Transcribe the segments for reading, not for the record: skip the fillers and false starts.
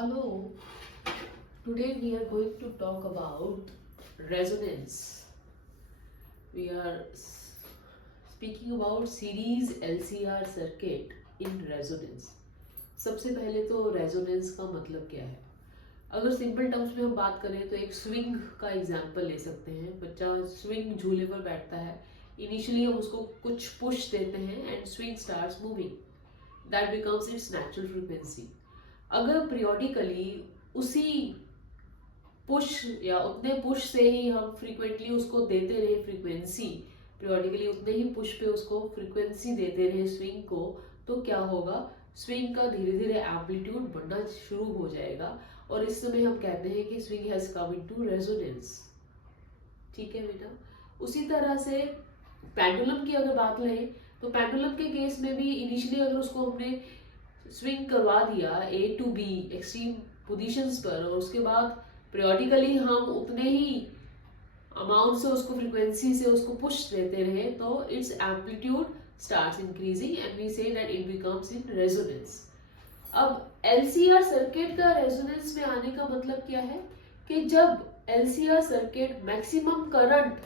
Hello, today we are going to talk about resonance. We are speaking about series LCR circuit in resonance. सबसे पहले तो resonance का मतलब क्या है? अगर सिंपल टर्म्स में हम बात करें तो एक स्विंग का एग्जांपल ले सकते हैं. बच्चा स्विंग झूले पर बैठता है. इनिशियली हम उसको कुछ पुश देते हैं and swing starts moving. That becomes it's natural frequency. अगर पीरियोडिकली उसी पुश या उतने पुश से ही हम फ्रीक्वेंटली उसको देते रहे फ्रीक्वेंसी, पीरियोडिकली उतने ही पुश पे उसको फ्रीक्वेंसी देते रहे स्विंग को, तो क्या होगा? स्विंग का धीरे धीरे एम्पलीट्यूड बढ़ना शुरू हो जाएगा और इस समय हम कहते हैं कि swing has come into resonance. ठीक है बेटा. उसी तरह से पेंडुलम की अगर बात लें तो पेंडुलम के केस में भी इनिशियली अगर उसको हमने स्विंग करवा दिया ए टू बी एक्सट्रीम पोजीशंस पर और उसके बाद पीरियोडिकली हम उतने ही अमाउंट से उसको फ्रीक्वेंसी से उसको पुश देते रहे तो it's amplitude starts increasing and we say that it becomes in resonance. अब एलसीआर सर्किट का रेजोनेंस में आने का मतलब क्या है कि जब एलसीआर सर्किट मैक्सिमम करंट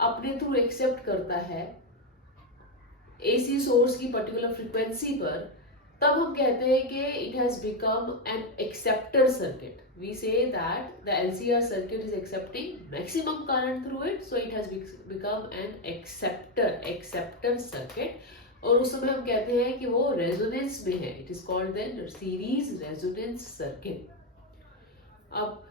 अपने थ्रू एक्सेप्ट करता है एसी सोर्स की पर्टिकुलर फ्रीक्वेंसी पर, तब हम कहते हैं कि it has become an acceptor circuit. We say that the LCR circuit is accepting maximum current through it, so it has become an acceptor circuit. और उस समय हम कहते हैं कि वो रेजोनेंस में है. It is called then series resonance circuit. अब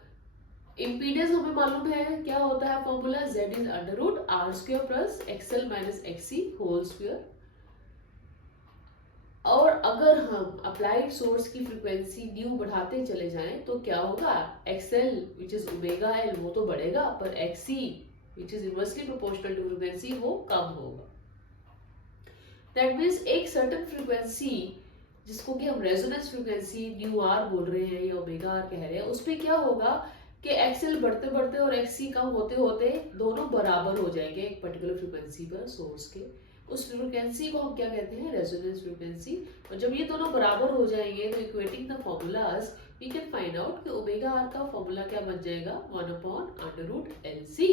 इम्पीडेंस हमें मालूम है क्या होता है formula, Z is under root R square plus XL minus XC whole square. और अगर हम अप्लाइड सोर्स की फ्रीक्वेंसी न्यू बढ़ाते चले जाएं तो क्या होगा? XL which is omega L वो तो बढ़ेगा, पर XC which is inversely proportional to frequency वो कम होगा. दैट मीन्स एक सर्टेन फ्रीक्वेंसी जिसको कि हम रेजोनेंस फ्रीक्वेंसी न्यू आर बोल रहे हैं या ओमेगा आर कह रहे हैं, उसपे क्या होगा कि एक्सएल बढ़ते बढ़ते और एक्ससी कम होते होते दोनों बराबर हो जाएंगे एक पर्टिकुलर फ्रीक्वेंसी पर सोर्स के. उस फ्रीक्वेंसी को हम क्या कहते हैं? Resonance frequency. और जब ये दोनों बराबर हो जाएंगे तो equating the formulas we can find out कि ओमेगा आर का फॉर्मूला क्या बन जाएगा? 1/√LC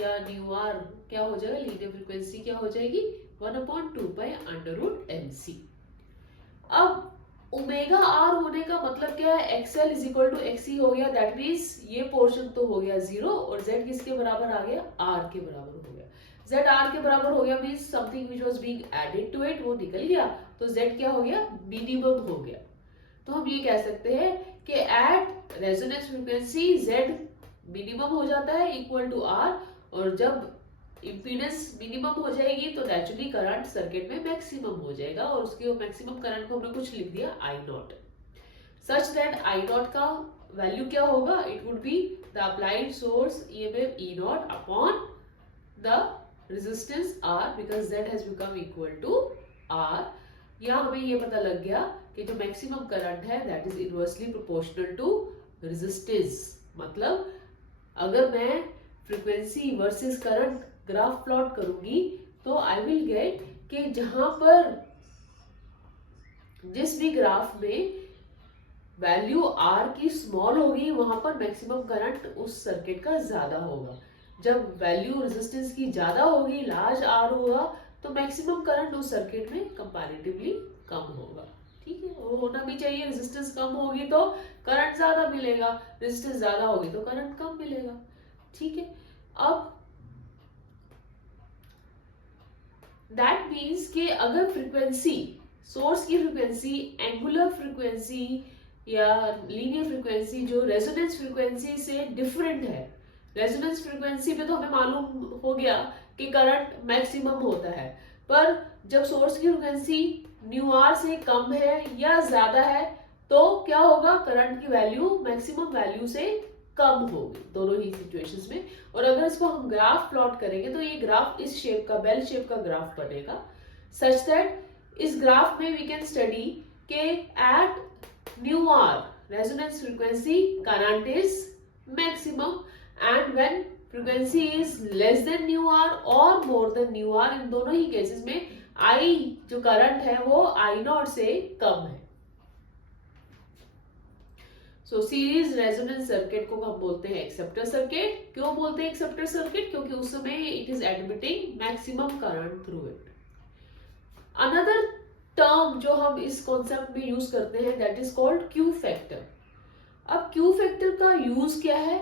या न्यू आर क्या हो जाएगा? लीनियर फ्रीक्वेंसी क्या हो जाएगी? 1/2π√LC. अब ओमेगा आर होने का मतलब क्या है? XL is equal to XC हो गया. दैट मीन्स ये पोर्शन तो हो गया 0 और जेड किसके बराबर आ गया? आर के बराबर हो गया. जेड आर के बराबर हो गया means something which was being added to it वो निकल गया, तो जेड क्या हो गया? मिनिमम हो गया. तो हम ये कह सकते हैं कि at resonance frequency Z minimum हो जाता है इक्वल टू आर, और जब इम्पीडेंस मिनिमम हो जाएगी तो नेचुरली करंट सर्किट में मैक्सिमम हो जाएगा. और उसके मैक्सिमम करंट को हमने कुछ लिख दिया I naught, such that I naught का वैल्यू क्या होगा? It would be the applied source EMF E naught upon the resistance R because Z has become equal to R. या हमें ये पता लग गया कि जो मैक्सिमम करंट है that is inversely proportional to resistance. मतलब अगर मैं frequency versus current graph plot करूंगी तो आई विल गेट कि जहां पर जिस भी ग्राफ में वैल्यू आर की स्मॉल होगी वहां पर मैक्सिमम करंट उस सर्किट का ज्यादा होगा. जब वैल्यू रेजिस्टेंस की ज्यादा होगी, लार्ज आर होगा, तो मैक्सिमम करंट उस सर्किट में कंपैरेटिवली कम होगा. ठीक है, वो होना भी चाहिए. रेजिस्टेंस कम होगी तो करंट ज्यादा मिलेगा, रेजिस्टेंस ज्यादा होगी तो करंट कम मिलेगा. ठीक है. अब दैट मीन्स कि अगर फ्रीक्वेंसी सोर्स की फ्रीक्वेंसी एंगुलर फ्रीक्वेंसी या लीनियर फ्रीक्वेंसी जो रेजोनेंस फ्रीक्वेंसी से डिफरेंट है, रेजोनेंस फ्रीक्वेंसी पे तो हमें मालूम हो गया कि करंट मैक्सिमम होता है, पर जब सोर्स की फ्रीक्वेंसी न्यू आर से कम है या ज्यादा है तो क्या होगा? करंट की वैल्यू मैक्सिमम वैल्यू से कम होगी दोनों ही सिचुएशंस में. और अगर इसको हम ग्राफ प्लॉट करेंगे तो ये ग्राफ इस शेप का, बेल शेप का ग्राफ बनेगा, सच दैट इस ग्राफ में वी कैन स्टडी के at nu R resonance frequency current is maximum and when frequency is less than nu R और मोर देन न्यू आर, इन दोनों ही केसेस में आई जो करंट है वो आई नॉट से कम है. सो सीरीज रेजोनेंस सर्किट को हम बोलते हैं एक्सेप्टर सर्किट। क्यों बोलते हैं एक्सेप्टर सर्किट? क्योंकि उस समय it is admitting maximum current through it. Another term जो हम इस कॉन्सेप्ट में यूज करते हैं that is called Q factor. अब क्यू फैक्टर का यूज क्या है?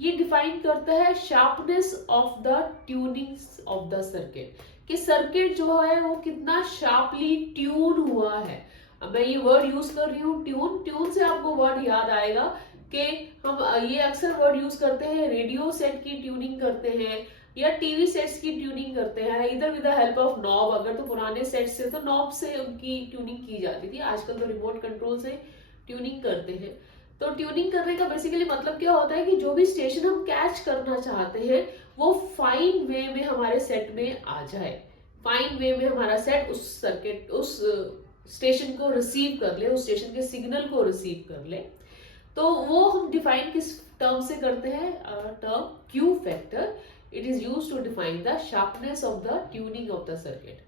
ये डिफाइन करता है sharpness of the tuning of the circuit, कि सर्किट जो है वो कितना शार्पली ट्यून हुआ है। अब मैं ये वर्ड यूज कर रही हूँ ट्यून। ट्यून से आपको वर्ड याद आएगा कि हम ये अक्सर वर्ड यूज करते हैं, रेडियो सेट की ट्यूनिंग करते हैं या टीवी सेट्स की ट्यूनिंग करते हैं इधर with the help of knob. अगर तो पुराने सेट से तो नॉब से उनकी ट्यूनिंग की जाती थी, आजकल तो रिमोट कंट्रोल से ट्यूनिंग करते हैं। तो ट्यूनिंग करने का बेसिकली मतलब क्या होता है कि जो भी स्टेशन हम कैच करना चाहते हैं वो फाइन वे में हमारे सेट में आ जाए, फाइन वे में हमारा सेट उस सर्किट उस स्टेशन को रिसीव कर ले, उस स्टेशन के सिग्नल को रिसीव कर ले। तो वो हम डिफाइन किस टर्म से करते हैं? Term Q factor. It is used to define the sharpness of the tuning of the circuit.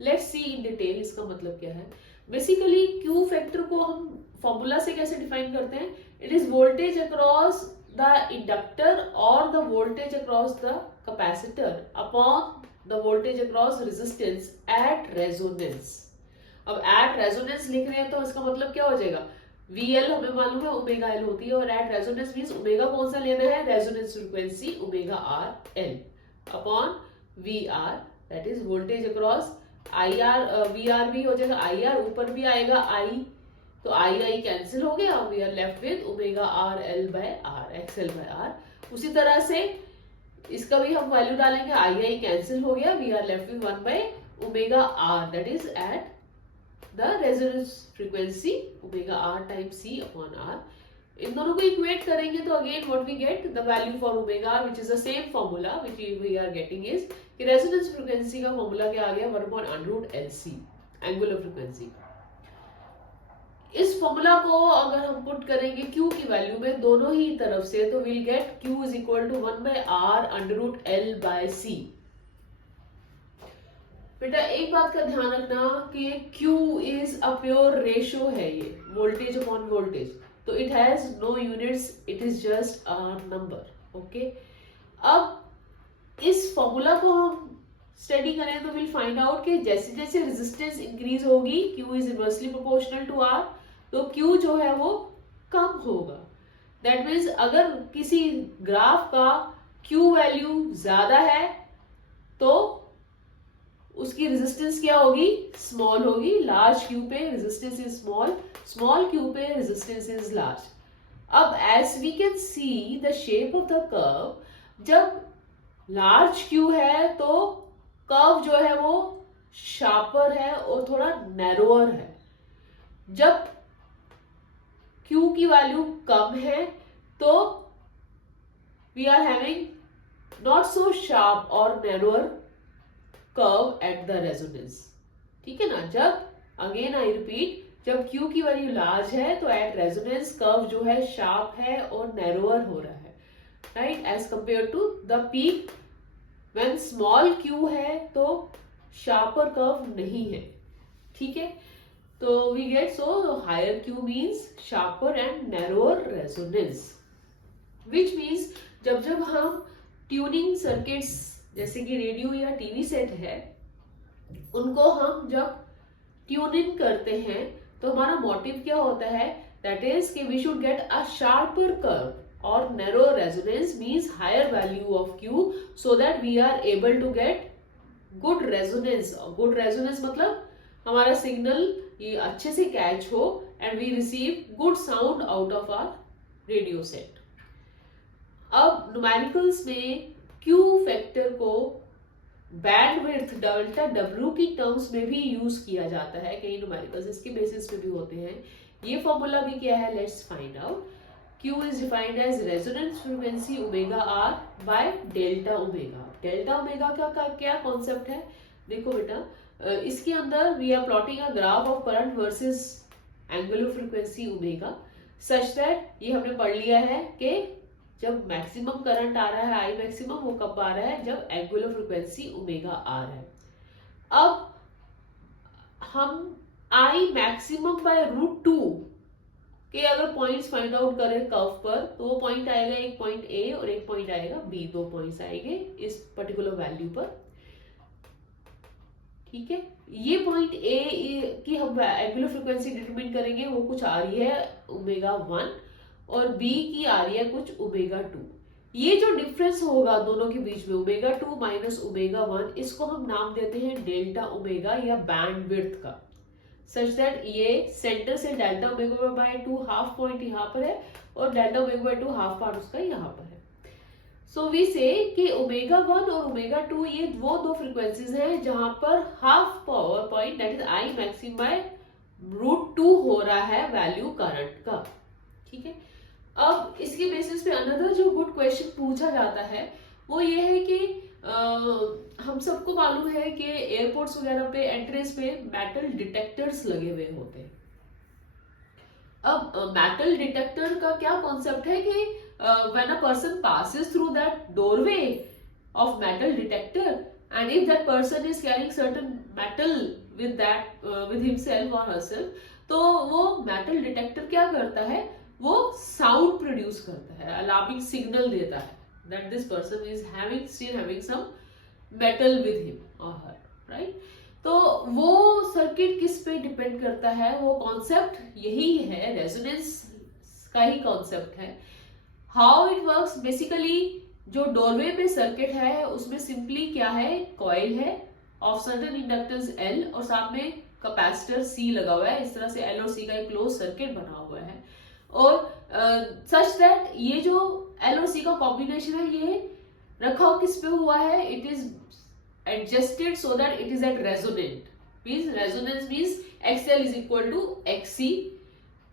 Let's see in detail इसका मतलब क्या है। बेसिकली क्यू फैक्टर को हम फॉर्मूला से कैसे डिफाइन करते हैं? It is voltage across the inductor और the voltage across the capacitor upon the voltage across resistance at resonance. अब एट रेजोनेंस लिख रहे हैं तो इसका मतलब क्या हो जाएगा? VL हमें मालूम है ओमेगा एल होती है, और एट रेजोनेंस मींस ओमेगा कौन सा लेना है? Resonance frequency omega R L upon VR, that is voltage across IR। VR भी हो जाएगा IR, ऊपर भी आएगा I, तो I कैंसिल हो गया, we are left with omega R L by R, XL by R. उसी तरह से इसका भी हम वैल्यू डालेंगे, I कैंसिल हो गया, we are left with 1 by omega R, that is at the resonance frequency omega r times c upon r। इन दोनों को इक्वेट करेंगे तो again what we get the value for omega r which is the same formula which we are getting is कि resonance frequency का formula क्या आ गया? 1/√LC angular frequency. इस फॉर्मूला को अगर हम पुट करेंगे Q की वैल्यू में दोनों ही तरफ से तो will get Q is equal to 1/R√L/C। बेटा एक बात का ध्यान रखना कि Q is a pure ratio है, ये वोल्टेज अपॉन वोल्टेज, तो it has no units, it is just a number. Okay, अब इस फॉर्मूला को हम स्टडी करें तो विल फाइंड आउट कि जैसे जैसे रेजिस्टेंस इंक्रीज होगी Q is inversely proportional to R, तो Q जो है वो कम होगा। दैट मीन्स अगर किसी ग्राफ का Q वैल्यू ज्यादा है तो उसकी रेजिस्टेंस क्या होगी? स्मॉल होगी। लार्ज Q पे resistance is small, small Q पे रेजिस्टेंस इज लार्ज। अब as we can see the shape of the curve, जब लार्ज Q है तो कर्व जो है वो शार्पर है और थोड़ा नैरोअर है। जब Q की वैल्यू कम है तो we are having not so sharp और narrower curve at the resonance. ठीक है ना? जब अगेन आई रिपीट, जब Q की वैल्यू लार्ज है तो एट रेजोनेंस कर्व जो है शार्प है और नैरोअर हो रहा है, right, as compare to the peak. When small Q है तो शार्पर कर्व नहीं है। ठीक है, तो we get so higher Q means sharper and narrower resonance, which means जब जब हम ट्यूनिंग सर्किट्स जैसे कि रेडियो या टीवी सेट है उनको हम जब ट्यून इन करते हैं तो हमारा मोटिव क्या होता है? दैट इज कि we should get a sharper curve और narrow resonance means higher value of Q so that we are able to get good resonance. Good resonance मतलब हमारा सिग्नल ये अच्छे से कैच हो and we receive good sound out of our radio set. अब numericals में Q factor को bandwidth delta W की टर्म्स में भी यूज किया जाता है, कई न्यूमेरिकल्स इसके बेसिस पे भी होते हैं। ये फॉर्मूला भी क्या है? Let's find out. Q is defined as resonance frequency omega R by delta omega. Delta omega का क्या कॉन्सेप्ट है? देखो बेटा, इसके अंदर we are plotting a graph of current versus angular frequency omega such that ये हमने पढ़ लिया है कि जब मैक्सिमम करंट आ रहा है आई मैक्सिमम, वो कब आ रहा है? जब एंगुलर फ्रीक्वेंसी ओमेगा आ रहा है। अब हम आई मैक्सिमम बाय √2 के अगर पॉइंट्स फाइंड आउट करें कर्व पर, तो वो पॉइंट आएगा, एक पॉइंट ए और एक पॉइंट आएगा बी, 2 पॉइंट्स आएंगे इस पर्टिकुलर वैल्यू पर। ठीक है, ये पॉइंट ए की हम एंगुलर फ्रीक्वेंसी डिटरमिन करेंगे, वो कुछ आ रही है ω1 और बी की आ रही है कुछ ω2। ये जो डिफरेंस होगा दोनों के बीच में ω2 माइनस ω1, इसको हम नाम देते हैं डेल्टा ओमेगा या बैंड विड्थ का, सच दैट ये सेंटर से delta omega by 2 half point यहाँ पर है और delta omega by 2 half part उसका यहाँ पर है। सो वी से कि ω1 और ω2 ये वो दो फ्रीक्वेंसीज हैं जहां पर half power point that is I maximum bye √2 हो रहा है वैल्यू करंट का। ठीक है, अब इसके बेसिस पे अनदर जो गुड क्वेश्चन पूछा जाता है वो ये है कि हम सबको मालूम है कि एयरपोर्ट्स वगैरह पे एंट्रेंस पे मेटल डिटेक्टर्स लगे हुए होते हैं। अब मेटल डिटेक्टर का क्या कॉन्सेप्ट है कि when a person passes through that doorway of metal detector and if that person is carrying certain metal with that with himself or herself, तो वो metal detector क्या करता है, वो sound produce करता है, alarming signal देता है that this person is still having some metal with him or her, right? तो वो सर्किट किस पे डिपेंड करता है, वो कॉन्सेप्ट यही है, रेजोनेंस का ही कॉन्सेप्ट है। हाउ इट वर्क्स, बेसिकली जो डोरवे पे सर्किट है उसमें सिंपली क्या है, कॉइल है ऑफ सर्टेन इंडक्टेंस L और साथ में कैपेसिटर C लगा हुआ है, इस तरह से L और C का एक क्लोज सर्किट बना हुआ है और सच दैट ये जो L और C का कॉम्बिनेशन है ये रखा किस पे हुआ है, it is adjusted so that it is at resonant, means resonance means XL is equal to XC,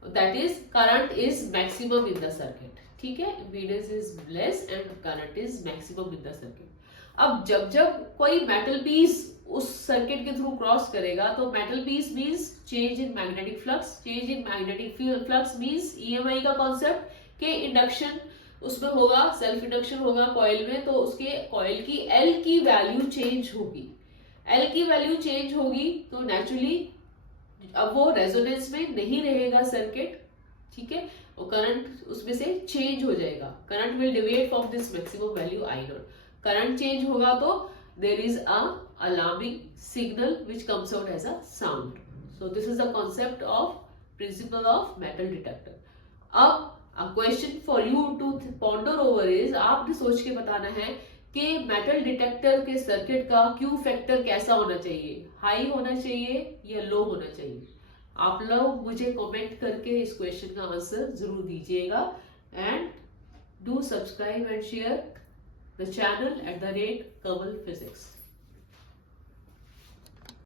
that is current is maximum in the circuit। ठीक है, impedance is less and current is maximum in the circuit। अब जब कोई metal piece उस circuit के through cross करेगा तो metal piece means change in magnetic flux, change in magnetic flux means EMI का कॉन्सेप्ट के इंडक्शन उसमें होगा, सेल्फ इंडक्शन होगा कॉइल में, तो उसके कॉइल की L की वैल्यू चेंज होगी, L की वैल्यू चेंज होगी तो नेचुरली अब वो रेजोनेंस में नहीं रहेगा सर्किट। ठीक है, और करंट उसमें से चेंज हो जाएगा, current will deviate from this maximum value I0। Current change होगा तो there is a alarming signal which comes out as a sound. So this is the concept of principle of metal detector. अब A question for you to ponder over is, आपने सोच के बताना है कि metal detector के circuit का Q factor कैसा होना चाहिए, हाई होना चाहिए या लो होना चाहिए। आप लोग मुझे कमेंट करके इस क्वेश्चन का आंसर जरूर दीजिएगा and do subscribe and share the channel @Kamal Physics।